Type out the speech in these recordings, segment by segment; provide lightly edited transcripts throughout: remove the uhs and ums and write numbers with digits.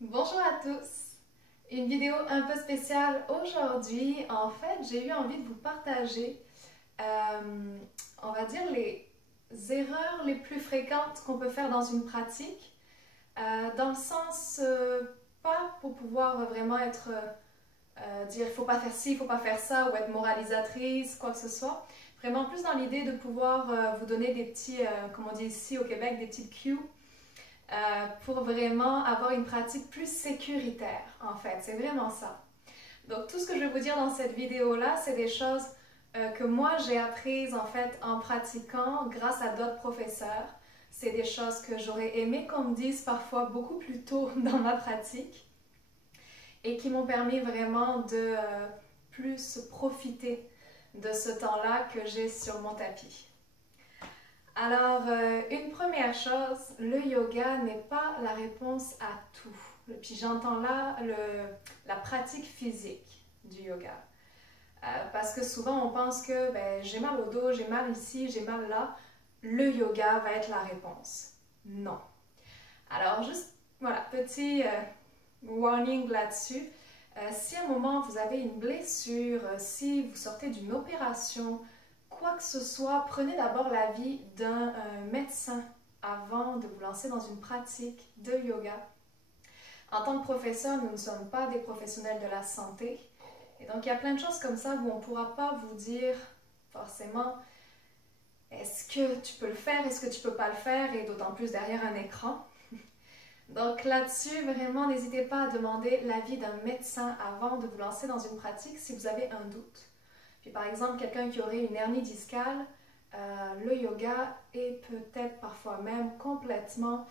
Bonjour à tous! Une vidéo un peu spéciale aujourd'hui. En fait, j'ai eu envie de vous partager, on va dire, les erreurs les plus fréquentes qu'on peut faire dans une pratique, dans le sens, pas pour pouvoir vraiment être, dire il faut pas faire ci, il faut pas faire ça, ou être moralisatrice, quoi que ce soit. Vraiment plus dans l'idée de pouvoir vous donner des petits, comme on dit ici au Québec, des petites cues pour vraiment avoir une pratique plus sécuritaire, en fait. C'est vraiment ça. Donc, tout ce que je vais vous dire dans cette vidéo-là, c'est des choses que moi, j'ai apprises, en fait, en pratiquant grâce à d'autres professeurs. C'est des choses que j'aurais aimé qu'on me dise parfois beaucoup plus tôt dans ma pratique et qui m'ont permis vraiment de plus profiter de ce temps-là que j'ai sur mon tapis. Alors, une première chose, le yoga n'est pas la réponse à tout. Puis j'entends là la pratique physique du yoga. Parce que souvent on pense que ben, j'ai mal au dos, j'ai mal ici, j'ai mal là, le yoga va être la réponse. Non. Alors juste, voilà, petit warning là-dessus. Si à un moment vous avez une blessure, si vous sortez d'une opération, quoi que ce soit, prenez d'abord l'avis d'un médecin avant de vous lancer dans une pratique de yoga. En tant que professeur, nous ne sommes pas des professionnels de la santé. Et donc, il y a plein de choses comme ça où on ne pourra pas vous dire forcément est-ce que tu peux le faire, est-ce que tu ne peux pas le faire, et d'autant plus derrière un écran. Donc là-dessus, vraiment, n'hésitez pas à demander l'avis d'un médecin avant de vous lancer dans une pratique si vous avez un doute. Puis par exemple, quelqu'un qui aurait une hernie discale, le yoga est peut-être parfois même complètement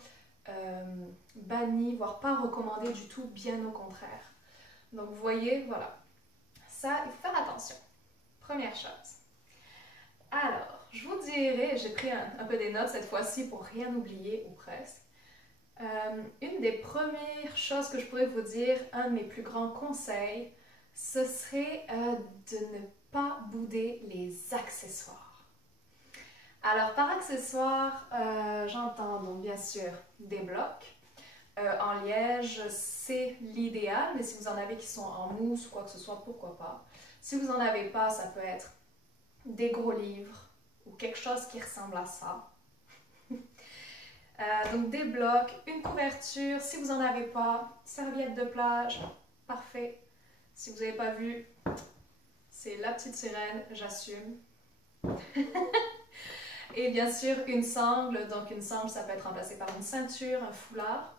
banni, voire pas recommandé du tout, bien au contraire. Donc vous voyez, voilà, ça, il faut faire attention. Première chose. Alors, je vous dirais, j'ai pris un peu des notes cette fois-ci pour rien oublier, ou presque. Une des premières choses que je pourrais vous dire, un de mes plus grands conseils, ce serait de ne pas bouder les accessoires. Alors par accessoires, j'entends donc bien sûr des blocs. En liège, c'est l'idéal, mais si vous en avez qui sont en mousse ou quoi que ce soit, pourquoi pas. Si vous n'en avez pas, ça peut être des gros livres ou quelque chose qui ressemble à ça. Donc des blocs, une couverture, si vous n'en avez pas, serviette de plage, parfait. Si vous n'avez pas vu, c'est la petite sirène, j'assume. Et bien sûr une sangle, donc une sangle ça peut être remplacé par une ceinture, un foulard.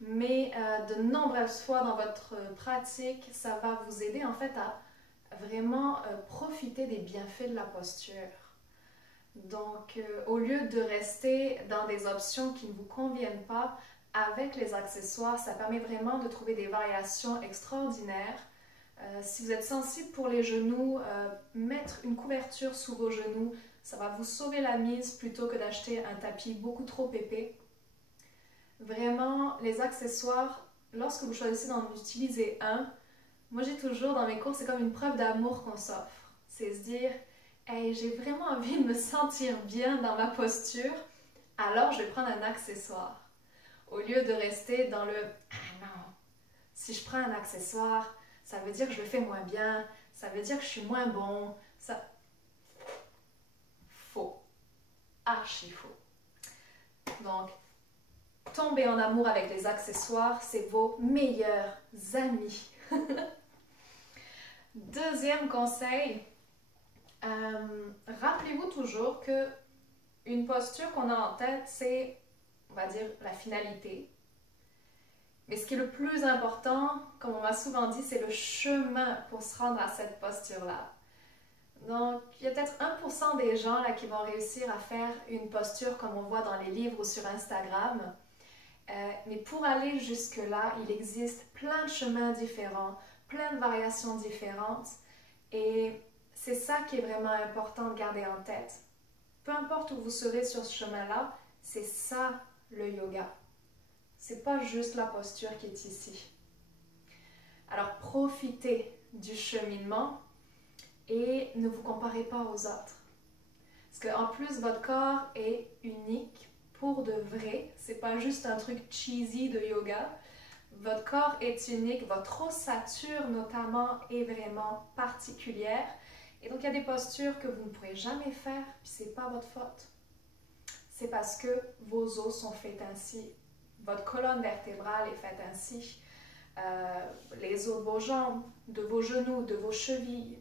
Mais de nombreuses fois dans votre pratique, ça va vous aider en fait à vraiment profiter des bienfaits de la posture. Donc, au lieu de rester dans des options qui ne vous conviennent pas, avec les accessoires, ça permet vraiment de trouver des variations extraordinaires. Si vous êtes sensible pour les genoux, mettre une couverture sous vos genoux, ça va vous sauver la mise plutôt que d'acheter un tapis beaucoup trop épais. Vraiment, les accessoires, lorsque vous choisissez d'en utiliser un, moi j'ai toujours dans mes cours, c'est comme une preuve d'amour qu'on s'offre. C'est se dire, hey, j'ai vraiment envie de me sentir bien dans ma posture, alors je vais prendre un accessoire. Au lieu de rester dans le ah non, si je prends un accessoire, ça veut dire que je le fais moins bien, ça veut dire que je suis moins bon. Ça. Faux. Archi faux. Donc, tomber en amour avec les accessoires, c'est vos meilleurs amis. Deuxième conseil, rappelez-vous toujours que une posture qu'on a en tête, c'est, on va dire, la finalité. Mais ce qui est le plus important, comme on m'a souvent dit, c'est le chemin pour se rendre à cette posture-là. Donc, il y a peut-être 1% des gens là, qui vont réussir à faire une posture comme on voit dans les livres ou sur Instagram. Mais pour aller jusque-là, il existe plein de chemins différents, plein de variations différentes. Et c'est ça qui est vraiment important de garder en tête. Peu importe où vous serez sur ce chemin-là, c'est ça le yoga. C'est pas juste la posture qui est ici. Alors profitez du cheminement et ne vous comparez pas aux autres. Parce qu'en plus, votre corps est unique pour de vrai. C'est pas juste un truc cheesy de yoga. Votre corps est unique, votre ossature notamment est vraiment particulière. Et donc il y a des postures que vous ne pourrez jamais faire, puis c'est pas votre faute. C'est parce que vos os sont faits ainsi, votre colonne vertébrale est faite ainsi, les os de vos jambes, de vos genoux, de vos chevilles.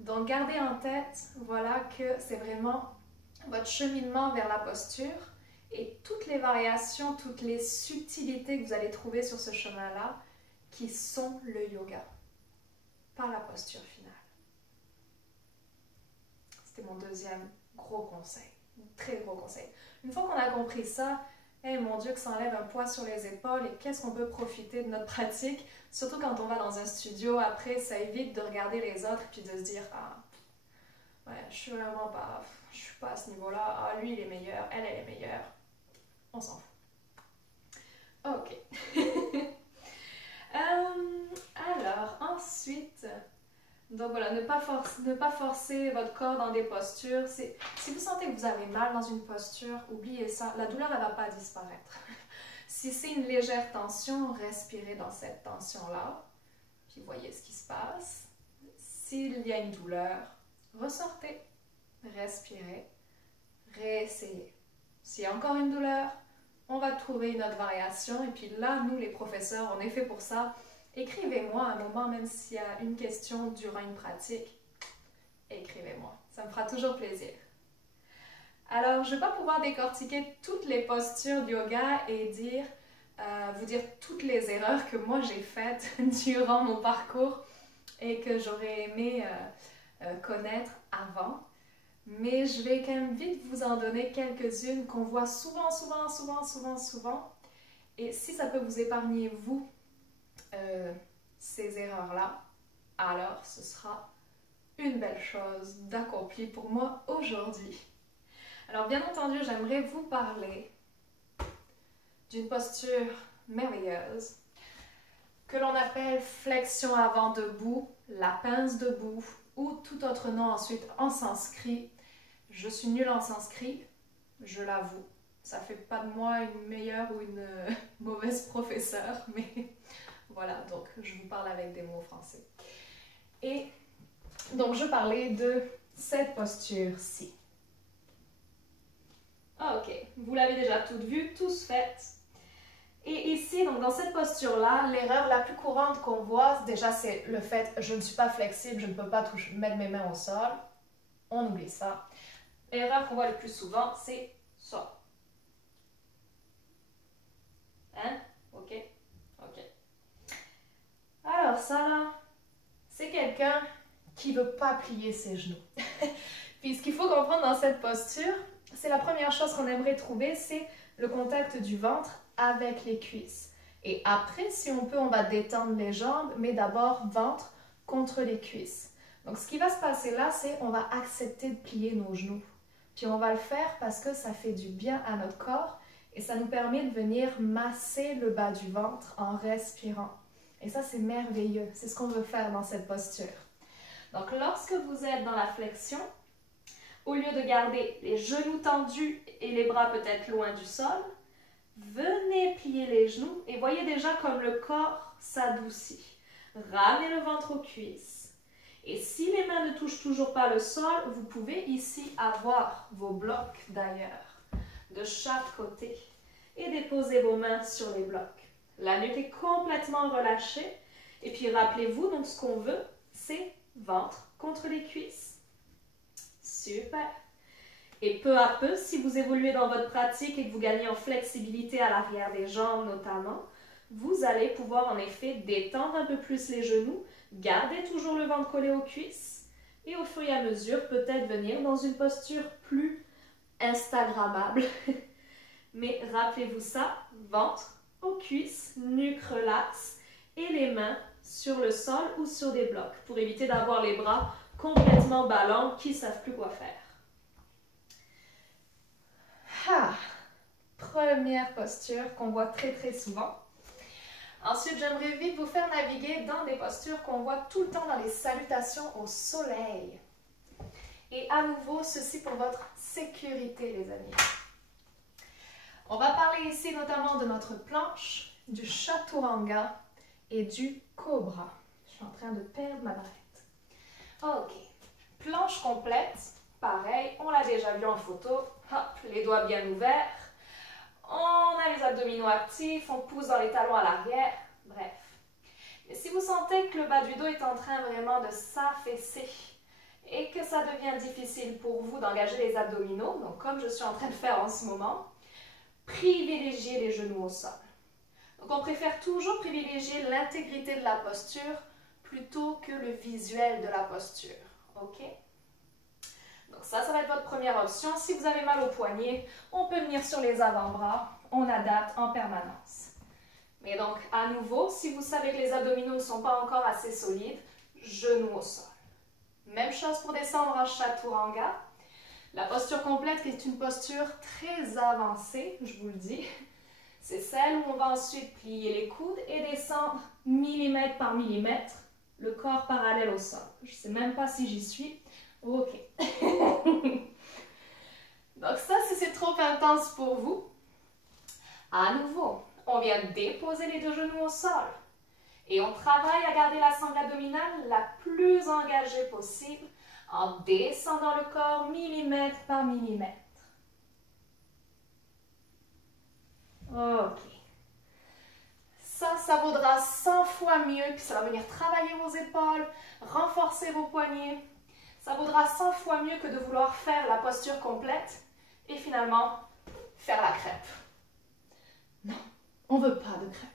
Donc gardez en tête, voilà, que c'est vraiment votre cheminement vers la posture et toutes les variations, toutes les subtilités que vous allez trouver sur ce chemin-là qui sont le yoga, pas la posture finale. C'était mon deuxième gros conseil, très gros conseil. Une fois qu'on a compris ça, hey, mon Dieu que ça enlève un poids sur les épaules et qu'est-ce qu'on peut profiter de notre pratique, surtout quand on va dans un studio, après ça évite de regarder les autres et puis de se dire « Ah, ouais, je suis vraiment pas, je suis pas à ce niveau-là, ah lui il est meilleur, elle est meilleure ». On s'en fout. Ok. Alors, ensuite, donc voilà, ne pas forcer votre corps dans des postures. Si vous sentez que vous avez mal dans une posture, oubliez ça. La douleur, elle ne va pas disparaître. Si c'est une légère tension, respirez dans cette tension-là. Puis voyez ce qui se passe. S'il y a une douleur, ressortez, respirez, réessayez. S'il y a encore une douleur, on va trouver une autre variation. Et puis là, nous, les professeurs, on est fait pour ça. Écrivez-moi un moment, même s'il y a une question durant une pratique. Écrivez-moi. Ça me fera toujours plaisir. Alors, je ne vais pas pouvoir décortiquer toutes les postures de yoga et vous dire toutes les erreurs que moi j'ai faites durant mon parcours et que j'aurais aimé connaître avant. Mais je vais quand même vite vous en donner quelques-unes qu'on voit souvent. Et si ça peut vous épargner, vous, ces erreurs-là, alors ce sera une belle chose d'accompli pour moi aujourd'hui. Alors bien entendu, j'aimerais vous parler d'une posture merveilleuse que l'on appelle flexion avant debout, la pince debout ou tout autre nom ensuite en sanskrit. Je suis nulle en sanskrit, je l'avoue. Ça fait pas de moi une meilleure ou une mauvaise professeure, mais voilà, donc je vous parle avec des mots français. Et donc je parlais de cette posture-ci. Ok, vous l'avez déjà toutes vues, tous faites. Et ici, donc dans cette posture-là, l'erreur la plus courante qu'on voit, déjà c'est le fait je ne suis pas flexible, je ne peux pas mettre mes mains au sol. On oublie ça. L'erreur qu'on voit le plus souvent, c'est ça. Hein? Ok? Ok. Alors ça là, c'est quelqu'un qui ne veut pas plier ses genoux. Puis ce qu'il faut comprendre dans cette posture, c'est la première chose qu'on aimerait trouver, c'est le contact du ventre avec les cuisses. Et après, si on peut, on va détendre les jambes, mais d'abord ventre contre les cuisses. Donc ce qui va se passer là, c'est on va accepter de plier nos genoux. Puis on va le faire parce que ça fait du bien à notre corps et ça nous permet de venir masser le bas du ventre en respirant. Et ça, c'est merveilleux. C'est ce qu'on veut faire dans cette posture. Donc lorsque vous êtes dans la flexion, au lieu de garder les genoux tendus et les bras peut-être loin du sol, venez plier les genoux et voyez déjà comme le corps s'adoucit. Ramenez le ventre aux cuisses. Et si les mains ne touchent toujours pas le sol, vous pouvez ici avoir vos blocs d'ailleurs, de chaque côté, et déposer vos mains sur les blocs. La nuque est complètement relâchée. Et puis rappelez-vous, donc ce qu'on veut, c'est ventre contre les cuisses. Super. Et peu à peu, si vous évoluez dans votre pratique et que vous gagnez en flexibilité à l'arrière des jambes notamment, vous allez pouvoir en effet détendre un peu plus les genoux, garder toujours le ventre collé aux cuisses et au fur et à mesure peut-être venir dans une posture plus instagrammable. Mais rappelez-vous ça, ventre aux cuisses, nuque relaxe et les mains sur le sol ou sur des blocs pour éviter d'avoir les bras complètement ballants qui ne savent plus quoi faire. Ah, première posture qu'on voit très souvent. Ensuite, j'aimerais vite vous faire naviguer dans des postures qu'on voit tout le temps dans les salutations au soleil. Et à nouveau, ceci pour votre sécurité, les amis. On va parler ici notamment de notre planche du chaturanga et du cobra. Je suis en train de perdre ma barrette. Ok. Planche complète. Pareil, on l'a déjà vu en photo. Hop, les doigts bien ouverts. On a les abdominaux actifs, on pousse dans les talons à l'arrière. Bref. Mais si vous sentez que le bas du dos est en train vraiment de s'affaisser et que ça devient difficile pour vous d'engager les abdominaux, donc comme je suis en train de faire en ce moment, privilégiez les genoux au sol. Donc on préfère toujours privilégier l'intégrité de la posture plutôt que le visuel de la posture. Ok? Donc ça va être votre première option. Si vous avez mal au poignet, on peut venir sur les avant-bras. On adapte en permanence. Mais donc, à nouveau, si vous savez que les abdominaux ne sont pas encore assez solides, genoux au sol. Même chose pour descendre en chaturanga. La posture complète qui est une posture très avancée, je vous le dis. C'est celle où on va ensuite plier les coudes et descendre millimètre par millimètre, le corps parallèle au sol. Je ne sais même pas si j'y suis. Ok. Donc ça, si c'est trop intense pour vous, à nouveau, on vient déposer les deux genoux au sol. Et on travaille à garder la sangle abdominale la plus engagée possible en descendant le corps millimètre par millimètre. Ok. Ça vaudra 100 fois mieux, puis ça va venir travailler vos épaules, renforcer vos poignets. Ça vaudra 100 fois mieux que de vouloir faire la posture complète et finalement faire la crêpe. Non, on ne veut pas de crêpe.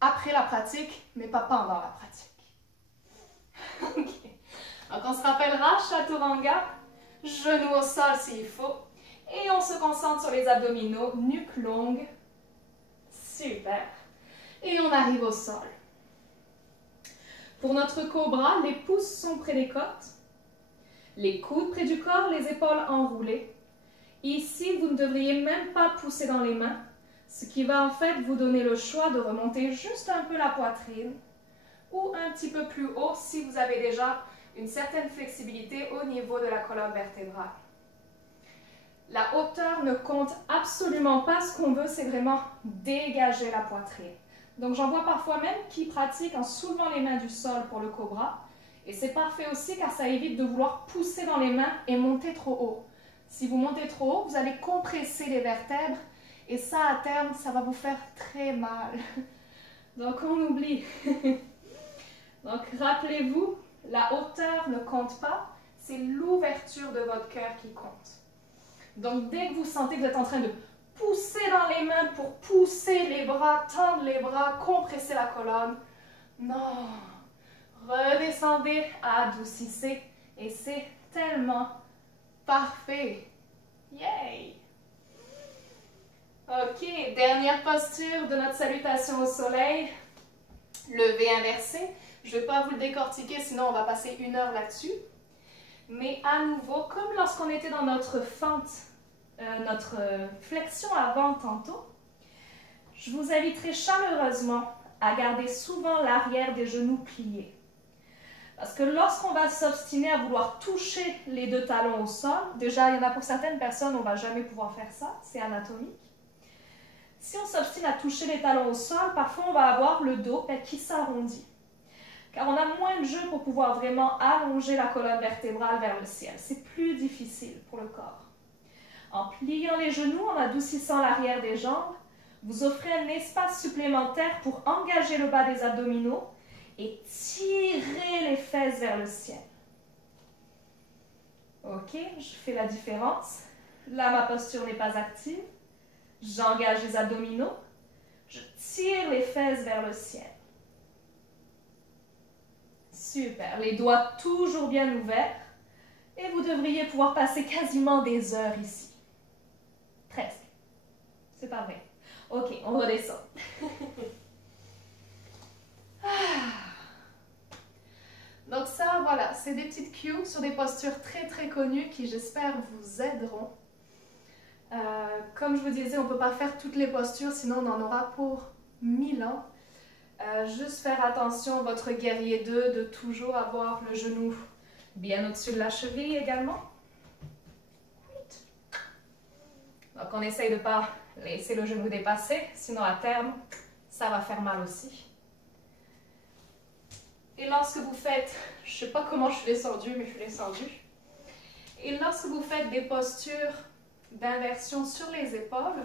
Après la pratique, mais pas pendant la pratique. Ok. Donc on se rappellera, chaturanga, genoux au sol s'il faut. Et on se concentre sur les abdominaux, nuque longue. Super. Et on arrive au sol. Pour notre cobra, les pouces sont près des côtes. Les coudes près du corps, les épaules enroulées. Ici, vous ne devriez même pas pousser dans les mains, ce qui va en fait vous donner le choix de remonter juste un peu la poitrine ou un petit peu plus haut si vous avez déjà une certaine flexibilité au niveau de la colonne vertébrale. La hauteur ne compte absolument pas, ce qu'on veut c'est vraiment dégager la poitrine. Donc j'en vois parfois même qui pratiquent en soulevant les mains du sol pour le cobra. Et c'est parfait aussi car ça évite de vouloir pousser dans les mains et monter trop haut. Si vous montez trop haut, vous allez compresser les vertèbres et ça à terme, ça va vous faire très mal. Donc on oublie. Donc rappelez-vous, la hauteur ne compte pas, c'est l'ouverture de votre cœur qui compte. Donc dès que vous sentez que vous êtes en train de pousser dans les mains pour pousser les bras, tendre les bras, compresser la colonne, non, redescendez, adoucissez et c'est tellement parfait. Yay! Ok, dernière posture de notre salutation au soleil. Levé inversé. Je ne vais pas vous le décortiquer, sinon on va passer 1 heure là-dessus. Mais à nouveau, comme lorsqu'on était dans notre fente, notre flexion avant tantôt, je vous inviterai chaleureusement à garder souvent l'arrière des genoux pliés. Parce que lorsqu'on va s'obstiner à vouloir toucher les deux talons au sol, déjà il y en a pour certaines personnes, on ne va jamais pouvoir faire ça, c'est anatomique. Si on s'obstine à toucher les talons au sol, parfois on va avoir le dos qui s'arrondit. Car on a moins de jeu pour pouvoir vraiment allonger la colonne vertébrale vers le ciel. C'est plus difficile pour le corps. En pliant les genoux, en adoucissant l'arrière des jambes, vous offrez un espace supplémentaire pour engager le bas des abdominaux et tirer les fesses vers le ciel. Ok, je fais la différence. Là, ma posture n'est pas active. J'engage les abdominaux. Je tire les fesses vers le ciel. Super. Les doigts toujours bien ouverts. Et vous devriez pouvoir passer quasiment des heures ici. Presque. C'est pas vrai. Ok, on redescend. Donc ça, voilà, c'est des petites cues sur des postures très très connues qui, j'espère, vous aideront. Comme je vous disais, on ne peut pas faire toutes les postures, sinon on en aura pour 1000 ans. Juste faire attention, votre guerrier 2, de toujours avoir le genou bien au-dessus de la cheville également. Donc on essaye de ne pas laisser le genou dépasser, sinon à terme, ça va faire mal aussi. Et lorsque vous faites, je ne sais pas comment je suis descendue, mais je suis descendue. Et lorsque vous faites des postures d'inversion sur les épaules,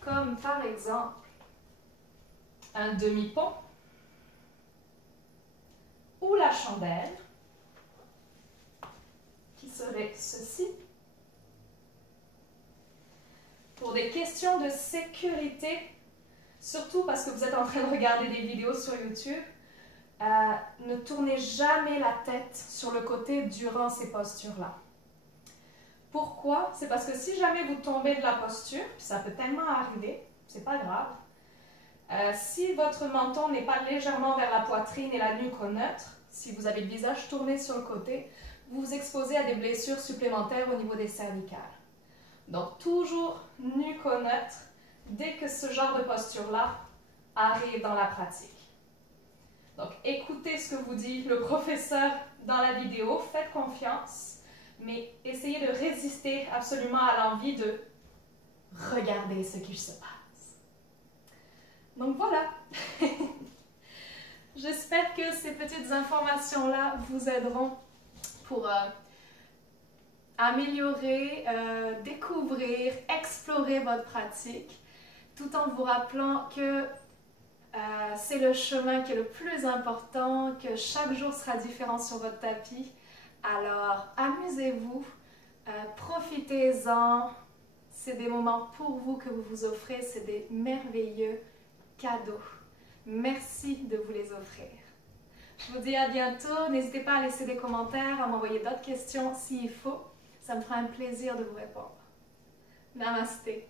comme par exemple un demi-pont ou la chandelle, qui serait ceci. Pour des questions de sécurité, surtout parce que vous êtes en train de regarder des vidéos sur YouTube, ne tournez jamais la tête sur le côté durant ces postures-là. Pourquoi? C'est parce que si jamais vous tombez de la posture, puis ça peut tellement arriver, c'est pas grave, si votre menton n'est pas légèrement vers la poitrine et la nuque au neutre, si vous avez le visage tourné sur le côté, vous vous exposez à des blessures supplémentaires au niveau des cervicales. Donc toujours nuque au neutre dès que ce genre de posture-là arrive dans la pratique. Donc écoutez ce que vous dit le professeur dans la vidéo, faites confiance, mais essayez de résister absolument à l'envie de regarder ce qui se passe. Donc voilà. J'espère que ces petites informations-là vous aideront pour améliorer, découvrir, explorer votre pratique, tout en vous rappelant que c'est le chemin qui est le plus important, que chaque jour sera différent sur votre tapis. Alors, amusez-vous, profitez-en. C'est des moments pour vous que vous vous offrez, c'est des merveilleux cadeaux. Merci de vous les offrir. Je vous dis à bientôt. N'hésitez pas à laisser des commentaires, à m'envoyer d'autres questions s'il faut. Ça me fera un plaisir de vous répondre. Namasté.